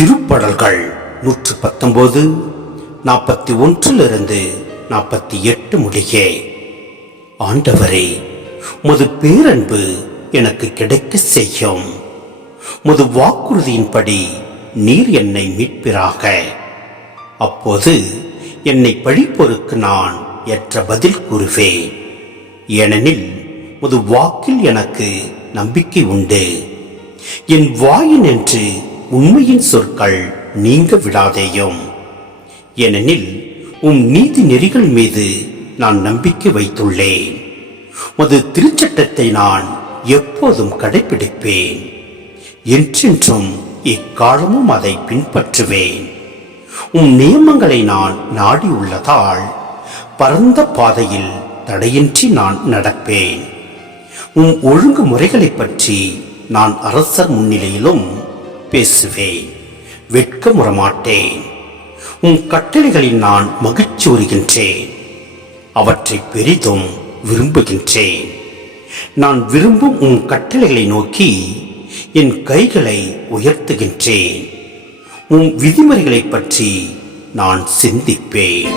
திருப்படல்கள் நூற்று பத்தொன்பது நாற்பத்தி ஒன்றிலிருந்து நாற்பத்தி எட்டு முடியே. ஆண்டவரே முது பேரன்பு எனக்கு கிடைக்க செய்யும். முது வாக்குறுதியின்படி நீர் என்னை மீட்பிறாக அப்போது என்னை பழிப்பொருக்கு நான் ஏற்ற பதில் கூறுவேன். ஏனெனில் முது வாக்கில் எனக்கு நம்பிக்கை உண்டு. என் வாயின் என்று உண்மையின் சொற்கள் நீங்க விடாதேயும். ஏனெனில் உம் நீதி நெறிகள் மீது நான் நம்பிக்கை வைத்துள்ளேன். உமது திருச்சட்டத்தை நான் எப்போதும் கடைபிடிப்பேன் என்றென்றும் இக்காலமும் அதை பின்பற்றுவேன். உம் நியமங்களை நான் நாடியுள்ளதால் பரந்த பாதையில் தடையின்றி நான் நடப்பேன். உம் ஒழுங்குமுறைகளைப் பற்றி நான் அரசர் முன்னிலையிலும் பேசுவேன். வெட்கமுறமாட்டேன் உன் கட்டளைகளில் நான் மகிழ்ச்சி உறுகின்றேன். அவற்றை பெரிதும் விரும்புகின்றேன். நான் விரும்பும் உன் கட்டளைகளை நோக்கி என் கைகளை உயர்த்துகின்றேன். உன் விதிமுறைகளைப் பற்றி நான் சிந்திப்பேன்.